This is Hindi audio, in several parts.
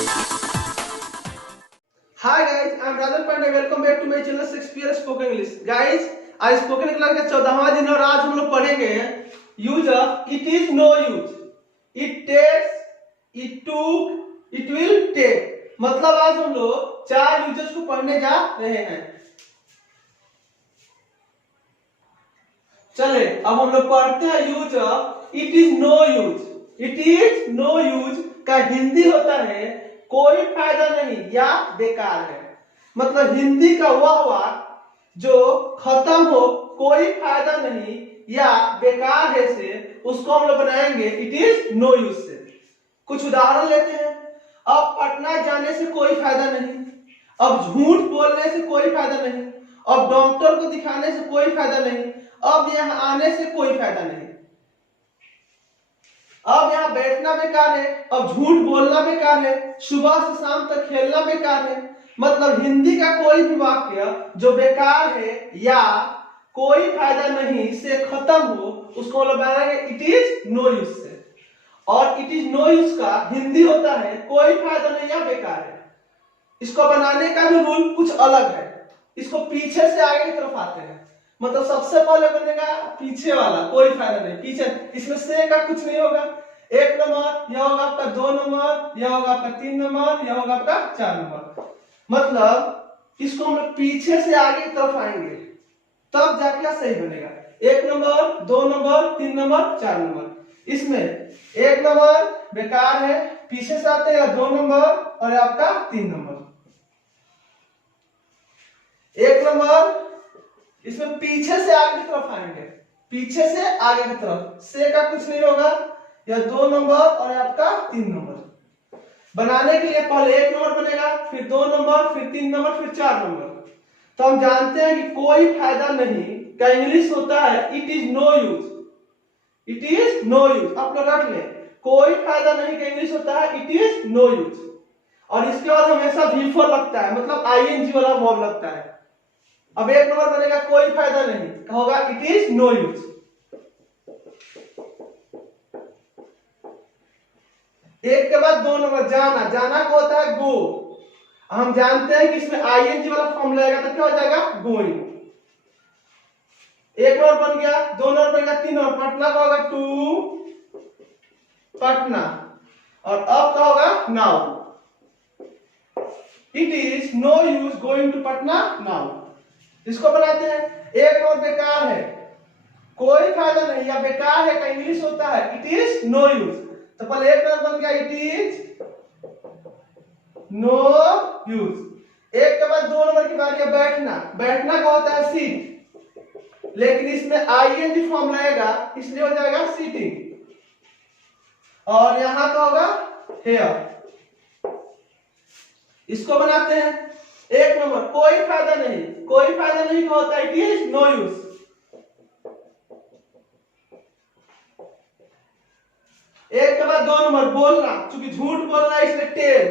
Hi guys, I am Rajan Pandey. Welcome back to my channel Shakespeare Spoken English. Guys, आज स्पोकन इंग्लिश का 14वां दिन और आज हम लोग पढ़ेंगे use of it is no use, it takes, it took, it will take. मतलब आज हम लोग 4 यूजेस को पढ़ने जा रहे हैं। चले अब हम लोग पढ़ते हैं use of it is no use. It is no use का हिंदी होता है कोई फायदा नहीं या बेकार है। मतलब हिंदी का वह वाक्य जो खत्म हो, कोई फायदा नहीं या बेकार है से, उसको हम लोग बनाएंगे इट इज नो यूज से। कुछ उदाहरण लेते हैं। अब पटना जाने से कोई फायदा नहीं, अब झूठ बोलने से कोई फायदा नहीं, अब डॉक्टर को दिखाने से कोई फायदा नहीं, अब यहाँ आने से कोई फायदा नहीं, अब यहाँ बैठना बेकार है, अब झूठ बोलना बेकार है, सुबह से शाम तक खेलना बेकार है। मतलब हिंदी का कोई भी वाक्य जो बेकार है या कोई फायदा नहीं से खत्म हो, उसको बनाएंगे इट इज नो यूज से। और इट इज नो यूज का हिंदी होता है कोई फायदा नहीं या बेकार है। इसको बनाने का भी रूल कुछ अलग है। इसको पीछे से आगे की तरफ आते हैं। मतलब सबसे पहले बनेगा पीछे वाला कोई फायदा नहीं, पीछे इसमें से का कुछ नहीं होगा। 1 नंबर, यह होगा आपका 2 नंबर, यह होगा आपका 3 नंबर, यह होगा आपका 4 नंबर। मतलब इसको हम लोग पीछे से आगे की तरफ आएंगे तब जाके सही बनेगा। 1 नंबर, 2 नंबर, 3 नंबर, 4 नंबर। इसमें 1 नंबर बेकार है, पीछे से आते हैं 2 नंबर और आपका 3 नंबर। 1 नंबर इसमें पीछे से आगे की तरफ आएंगे, पीछे से आगे की तरफ से का कुछ नहीं होगा। यह 2 नंबर और आपका 3 नंबर। बनाने के लिए पहले 1 नंबर बनेगा, फिर 2 नंबर, फिर 3 नंबर, फिर 4 नंबर। तो हम जानते हैं कि कोई फायदा नहीं का इंग्लिश होता है it is no use. It is no use आप लोग रख लें। कोई फायदा नहीं का इंग्लिश होता है इट इज नो यूज। और इसके बाद हमेशा V4 लगता है, मतलब ING वाला वर्ब लगता है। अब 1 नंबर बनेगा कोई फायदा नहीं, होगा इट इज नो यूज। 1 के बाद 2 नंबर जाना, जाना को होता है गो। हम जानते हैं कि इसमें ING वाला फॉर्म लगेगा तो क्या हो जाएगा गोइंग। 1 नंबर बन गया, 2 नंबर बन गया, 3 नंबर पटना का होगा टू पटना। और अब क्या होगा now. It is no use going to Patna now. इसको बनाते हैं। 1 नंबर बेकार है, कोई फायदा नहीं या बेकार है का इंग्लिश होता है इट इज नो यूज। तो पहले 1 नंबर बन गया इट इज नो यूज। 1 के बाद 2 नंबर की बारी है बैठना, बैठना का होता है सीट, लेकिन इसमें ING फॉर्म लगेगा इसलिए हो जाएगा सीटिंग। और यहां का होगा हेयर। इसको बनाते हैं। 1 नंबर कोई फायदा नहीं, कोई फायदा नहीं का होता है इट इज नो यूज। एक के बाद 2 नंबर बोलना, चूंकि झूठ बोलना है इसलिए टेल,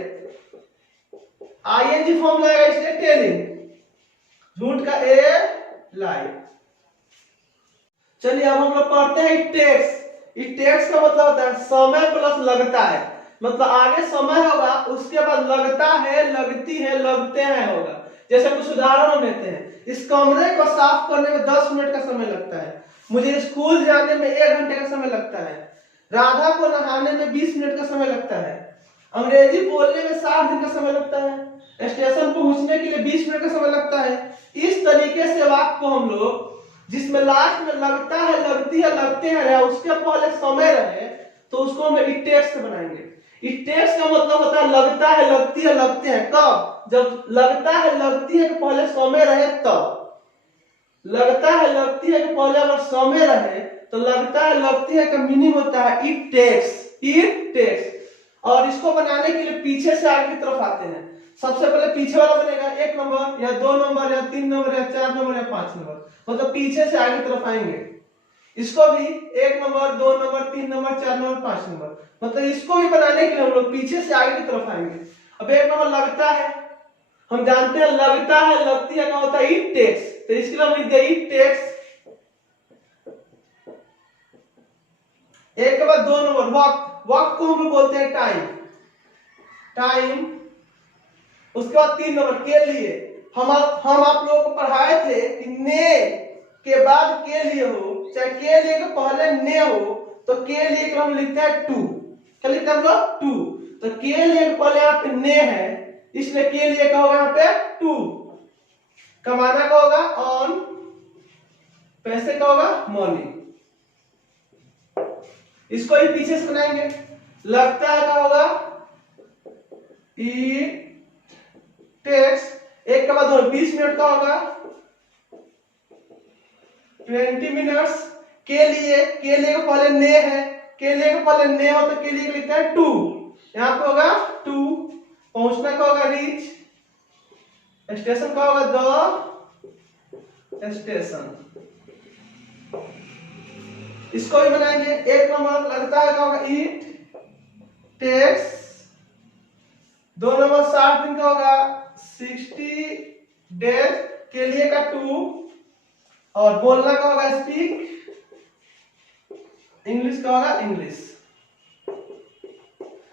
ING फॉर्म लगेगा इसलिए टेलिंग। झूठ का ए लाई। चलिए अब हम लोग पढ़ते हैं इट टेक्स। इट टेक्स का मतलब होता है समय प्लस लगता है। मतलब आगे समय होगा, उसके बाद लगता है, लगती है, लगते हैं होगा। जैसे कुछ उदाहरण लेते हैं। इस कमरे को साफ करने में 10 मिनट का समय लगता है, मुझे स्कूल जाने में 1 घंटे का समय लगता है, राधा को नहाने में 20 मिनट का समय लगता है, अंग्रेजी बोलने में 60 दिन का समय लगता है, स्टेशन पहुंचने के लिए 20 मिनट का समय लगता है। इस तरीके से वाक्य को हम लोग जिसमें लास्ट में लगता है, लगती है, लगते हैं रहे, उसके पहले समय रहे, तो उसको हम इट टेक्स से बनाएंगे। इट टेक्स का मतलब होता है लगता है, लगती है, लगते हैं। कब? जब लगता है, लगती है कि पहले समय रहे तब। लगता है, लगती है कि पहले अगर समय रहे तो लगता है, लगती है का मीनिंग होता है इट टेक्स। It takes. और इसको बनाने के लिए पीछे से आगे की तरफ आते हैं। सबसे पहले पीछे वाला बनेगा 1 नंबर या 2 नंबर या 3 नंबर या 4 नंबर या 5 नंबर। मतलब पीछे से आगे की तरफ आएंगे। इसको भी 1 number, 2 number, 3 number, 4 number, 5 number. मतलब इसको भी बनाने के लिए हम लोग पीछे से आगे की तरफ आएंगे। अब 1 नंबर लगता है, हम जानते हैं लगता है, लगती है का होता है इट टेक्स। तो इसके लिए हम लिख दिया इट टेक्स। 1 के बाद 2 नंबर वक्त, वक्त को हम लोग बोलते हैं टाइम। टाइम, उसके बाद 3 नंबर के लिए। हम आप लोगों को पढ़ाए थे कि ने के बाद के लिए हो, चाहे के लिए के पहले ने हो, तो के लिए हम लिखते हैं टू। क्या लिखते हैं हम लोग? टू। तो के लिए पहले यहाँ पे ने है, इसलिए के लिए का होगा यहाँ पे टू। कमाना का होगा ऑन, पैसे का होगा मनी। इसको ही पीछे से बनाएंगे। लगता है का होगा इट टेक्स, एक के बाद 20 मिनट का होगा 20 मिनट्स। के लिए का पहले ने है, के लिए का पहले ने हो तो के लिए लिखता है टू, यहां पे होगा टू। पहुंचना का होगा रीच, स्टेशन का होगा द स्टेशन। इसको भी बनाएंगे। एक नंबर लगता है का होगा इट टेक्स, 2 नंबर 60 दिन का होगा 60 डेज, के लिए का 2, और बोलना का होगा स्पीक, इंग्लिश का होगा इंग्लिश।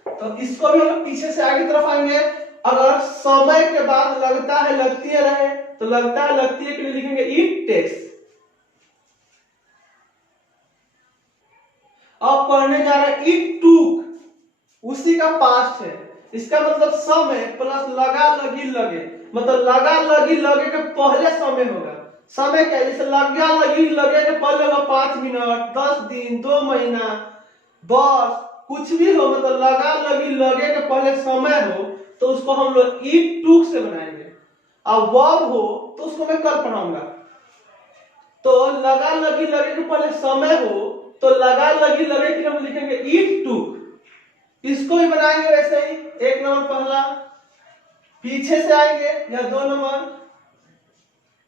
तो इसको भी हम लोग पीछे से आगे तरफ आएंगे। अगर समय के बाद लगता है लगती है रहे तो लगता है लगती है के लिए लिखेंगे इट टेक्स। अब पढ़ने जा रहे हैं इट टूक, उसी का पास्ट है। इसका मतलब समय प्लस लगा लगी लगे, मतलब लगा लगी लगे के पहले समय होगा। समय क्या है? जैसे लगा लगी लगे के पहले होगा 5 मिनट, 10 दिन, 2 महीना, बस कुछ भी हो, मतलब लगा लगी लगे के पहले समय हो तो उसको हम लोग इट टूक से बनाएंगे। अब वर्ब हो तो उसको मैं कल पढ़ाऊंगा। तो लगा लगी लगे के पहले समय हो तो लगा लगी लगे कि हम लिखेंगे इट टूक। इसको भी बनाएंगे वैसे ही। एक नंबर पहला, पीछे से आएंगे या 2 नंबर,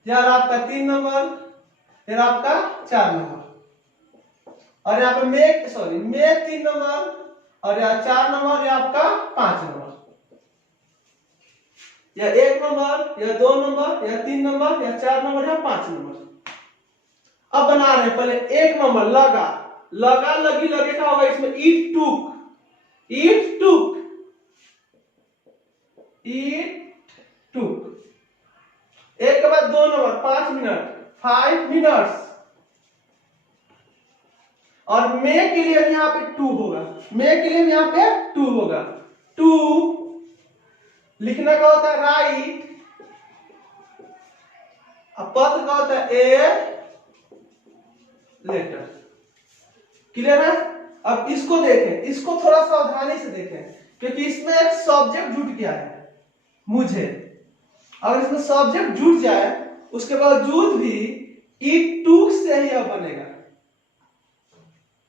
या आपका 3 नंबर, फिर आपका 4 नंबर, और यहाँ पे मेक 3 नंबर, और यहाँ 4 नंबर, या आपका 5 नंबर, या 1 नंबर, या 2 नंबर, या 3 नंबर, या 4 नंबर, या 5 नंबर। अब बना रहे पहले 1 नंबर लगा लगा लगी लगे का होगा इसमें it took, it took, it took. एक के बाद 2 नंबर 5 मिनट, 5 मिनट्स, और मे के लिए यहाँ पे 2 होगा, मे के लिए यहाँ पे 2 होगा। 2 लिखने का होता है राइट, पत्र का होता है ए लेटर। क्लियर है? अब इसको देखें, इसको थोड़ा सावधानी से देखें, क्योंकि इसमें एक सब्जेक्ट जुट गया है मुझे। अगर इसमें सब्जेक्ट जुट जाए उसके बावजूद भी इट टूक से ही अब बनेगा।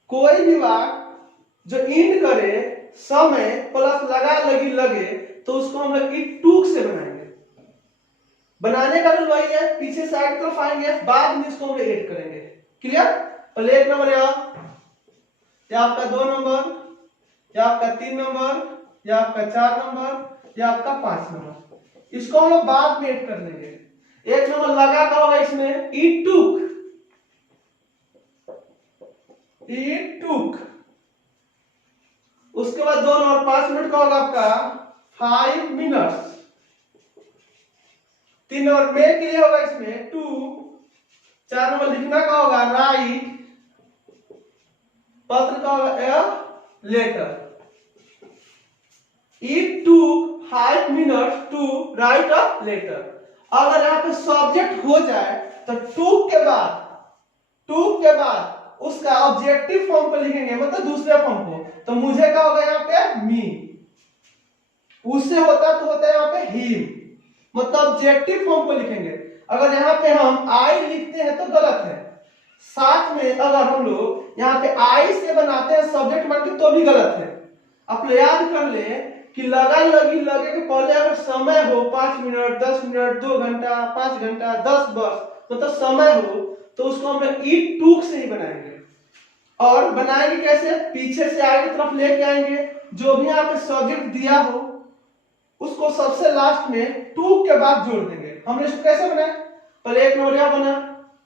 कोई भी वाक्य जो इंड करे समय प्लस लगा लगी लगे तो उसको हम लोग इट टूक से बनाएंगे। बनाने का रूल वही है, पीछे साइड तरफ आएंगे, बाद में इसको हम ऐड करेंगे। क्लियर? पहले 1 नंबर या आपका 2 नंबर, या आपका 3 नंबर, या आपका 4 नंबर, या आपका 5 नंबर। इसको हम लोग बाद में ऐड कर लेंगे। 1 नंबर लगा का होगा इसमें इट टूक, इट टूक। उसके बाद 2 नंबर 5 मिनट का होगा आपका 5 मिनट्स। 3 नंबर में के लिए होगा इसमें 2। 4 नंबर लिखना का होगा राइट, पत्र का होगा a letter. It took 5 minutes to write a letter। अगर यहाँ पे सब्जेक्ट हो जाए तो took के बाद उसका ऑब्जेक्टिव फॉर्म पे लिखेंगे, मतलब दूसरे फॉर्म को। तो मुझे क्या होगा यहाँ पे मी, उससे होता तो होता है यहाँ पे हिम, मतलब ऑब्जेक्टिव फॉर्म पे लिखेंगे। अगर यहाँ पे हम आई लिखते हैं तो गलत है। साथ में अगर हम लोग यहाँ पे आई से बनाते हैं सब्जेक्ट बन के तो भी गलत है। आप याद कर ले कि लगा लगी लगे के पहले अगर समय हो 5 मिनट, 10 मिनट, 2 घंटा, 5 घंटा, 10 वर्ष, मतलब समय हो तो उसको हम इट टूक से ही बनाएंगे। और बनाएंगे कैसे? पीछे से आगे तरफ लेके आएंगे, जो भी यहाँ पे सब्जेक्ट दिया हो उसको सबसे लास्ट में टूक के बाद जोड़ देंगे। हमने इसको कैसे बनाया? पहले 1 नंबर यह बना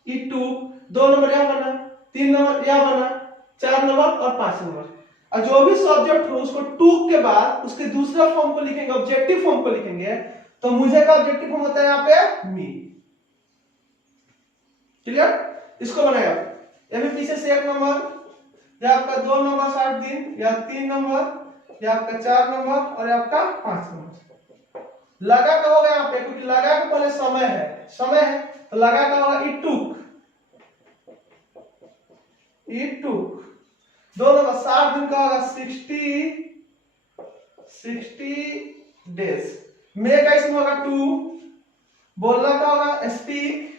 इट टूक, 2 नंबर यह बना, 3 नंबर यह बना, 4 नंबर और 5 नंबर। और जो भी सब्जेक्ट हो उसको टू के बाद उसके दूसरा फॉर्म को लिखेंगे, ऑब्जेक्टिव फॉर्म को लिखेंगे। तो मुझे का ऑब्जेक्टिव फॉर्म होता है यहाँ पे मी। क्लियर? इसको बनाएगा या फिर पीछे से 1 नंबर, या आपका 2 नंबर 60 दिन, या 3 नंबर, या आपका 4 नंबर, और या आपका 5 नंबर। लगा का होगा यहाँ पे, क्योंकि लगा के पहले समय है, समय है तो लगा का होगा इट टुक। 2 नंबर 60 दिन का होगा 60 डेज। मे का इसमें होगा 2। बोलना का होगा स्पीक।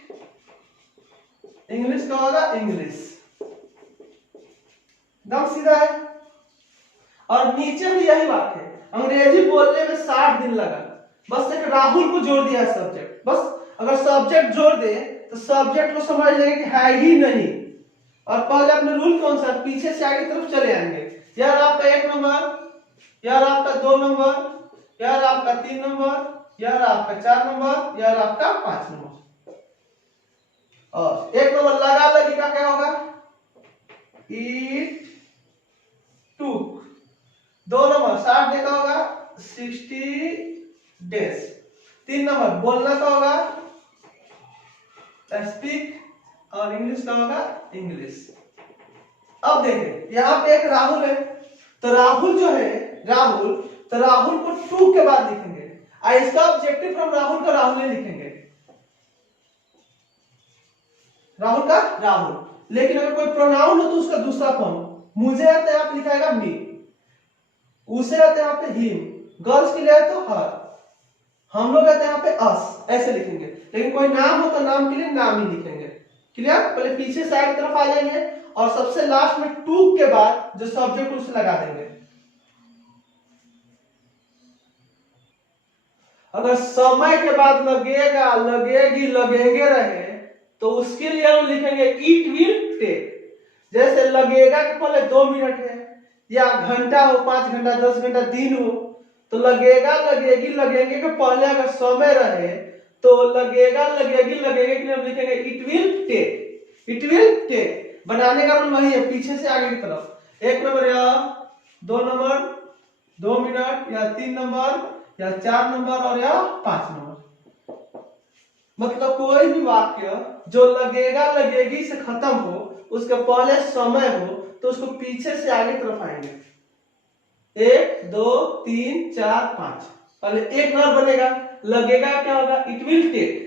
इंग्लिश का होगा इंग्लिश। एकदम सीधा है। और नीचे भी यही बात है, अंग्रेजी बोलने में 60 दिन लगा, बस एक राहुल को जोड़ दिया सब्जेक्ट। बस अगर सब्जेक्ट जोड़ दे तो सब्जेक्ट को समझ लेंगे कि है ही नहीं, और पहले अपने रूल कौन सा, पीछे से आगे तरफ चले आएंगे। यार आपका 1 नंबर, यार आपका 2 नंबर, यार आपका 3 नंबर, यार आपका 4 नंबर, यार आपका 5 नंबर। और 1 नंबर लगा लगी का क्या होगा, इट टुक। 2 नंबर 60 दिन का होगा 60 डेज। 3 नंबर बोलना का होगा स्पीक, और इंग्लिश का होगा इंग्लिश। अब देखें यहां पे एक राहुल है, तो राहुल जो है राहुल, तो राहुल को टू के बाद लिखेंगे, और इसका ऑब्जेक्टिव फ्रॉम राहुल का राहुल ही लिखेंगे, राहुल का राहुल। लेकिन अगर कोई प्रोनाउन हो तो उसका दूसरा फॉर्म, मुझे आते हैं आप लिखाएगा मी, उसे आते हैं यहाँ पे हिम, गर्ल्स के लिए तो हर, हम लोग आते हैं यहाँ पे अस, ऐसे लिखेंगे। लेकिन कोई नाम हो तो नाम के लिए नाम ही लिखेंगे। क्लियर? पहले पीछे साइड तरफ आ जाएंगे और सबसे लास्ट में टू के बाद जो सब्जेक्ट उसे लगा देंगे। अगर समय के बाद लगेगा, लगेगी, लगेंगे रहे तो उसके लिए हम लिखेंगे इट विल टेक। जैसे लगेगा के पहले 2 मिनट है, या घंटा हो, 5 घंटा, 10 घंटा, दिन हो, तो लगेगा, लगेगी, लगेंगे के पहले अगर समय रहे तो लगेगा, लगेगी, लगेगे के लिए हम लिखेंगे it will take. It will take बनाने का रूल वही है, पीछे से आगे की तरफ। 1 नंबर या 2 नंबर, 2 मिनट, या 3 नंबर, या 4 नंबर, और या 5 नंबर। मतलब कोई भी वाक्य जो लगेगा, लगेगी से खत्म हो, उसके पहले समय हो, तो उसको पीछे से आगे तरफ आएंगे। 1 2 3 4 5, पहले 1 नंबर बनेगा, लगेगा क्या होगा, it will take.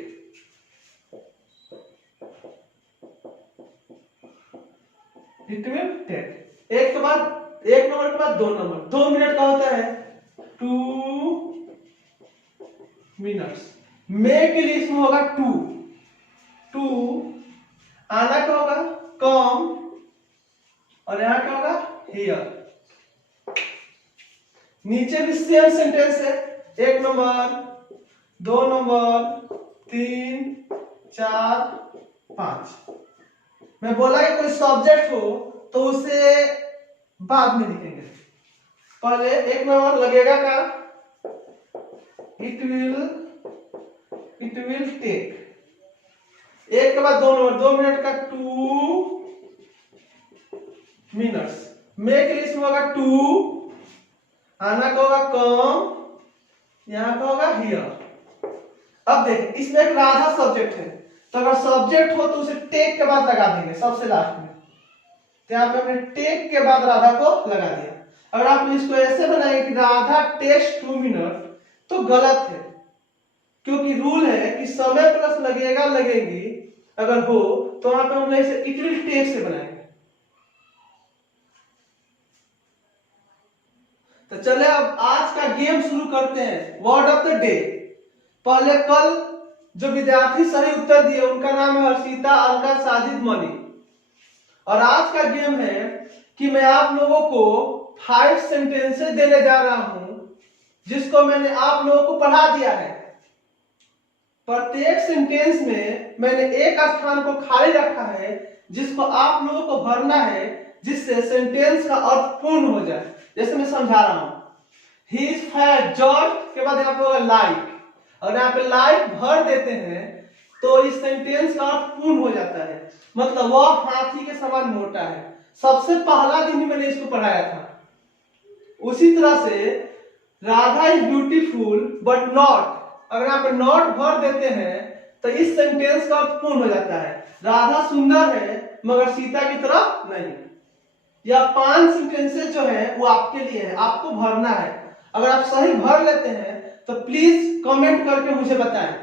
It will take. 1 के बाद 1 नंबर के बाद 2 नंबर, 2 मिनट का होता है 2 मिनट्स। मे के लिए इसमें होगा 2 आना क्या होगा कम, और यहां क्या होगा हियर। नीचे भी सेम सेंटेंस है, 1 नंबर, 2 नंबर, 3 4 5। मैं बोला कि कोई सब्जेक्ट हो तो उसे बाद में लिखेंगे। पहले 1 नंबर लगेगा का इट विल टेक। 1 के बाद 2 नंबर, 2 मिनट का 2 मिनट्स। मे के लिए इसमें होगा 2, आना का होगा कम, यहां का होगा हियर। अब देखिए इसमें एक राधा सब्जेक्ट है, तो अगर सब्जेक्ट हो तो उसे टेक के बाद लगा देंगे सबसे लास्ट में। तो यहाँ पे हमने टेक के बाद राधा को लगा दिया। अगर आप इसको ऐसे बनाएंगे कि राधा टेक्स 2 मिनट, तो गलत है, क्योंकि रूल है कि समय प्लस लगेगा, लगेगी अगर हो तो वहां पे हम इसे इट विल टेक से बनाएंगे। तो चले अब आज का गेम शुरू करते हैं। Word of the day. पहले कल जो विद्यार्थी सही उत्तर दिए उनका नाम है हर्षिता, अलका, साजिद, मनी। और आज का गेम है कि मैं आप लोगों को 5 सेंटेंसेस देने जा रहा हूं, जिसको मैंने आप लोगों को पढ़ा दिया है। प्रत्येक सेंटेंस में मैंने एक स्थान को खाली रखा है, जिसको आप लोगों को भरना है, जिससे सेंटेंस का अर्थ पूर्ण हो जाए। जैसे मैं समझा रहा हूं, ही इज फैट, जॉर्ज के बाद यहाँ पे होगा लाइक, और यहाँ पे लाइक भर देते हैं तो इस सेंटेंस का अर्थ पूर्ण हो जाता है। मतलब वह हाथी के समान मोटा है। सबसे पहला दिन ही मैंने इसको पढ़ाया था। उसी तरह से Radha is beautiful but not, अगर आप नॉट भर देते हैं तो इस सेंटेंस का अर्थ पूर्ण हो जाता है। राधा सुंदर है मगर सीता की तरह नहीं। या 5 सेंटेंसेस जो है वो आपके लिए है, आपको भरना है। अगर आप सही भर लेते हैं तो प्लीज कमेंट करके मुझे बताएं।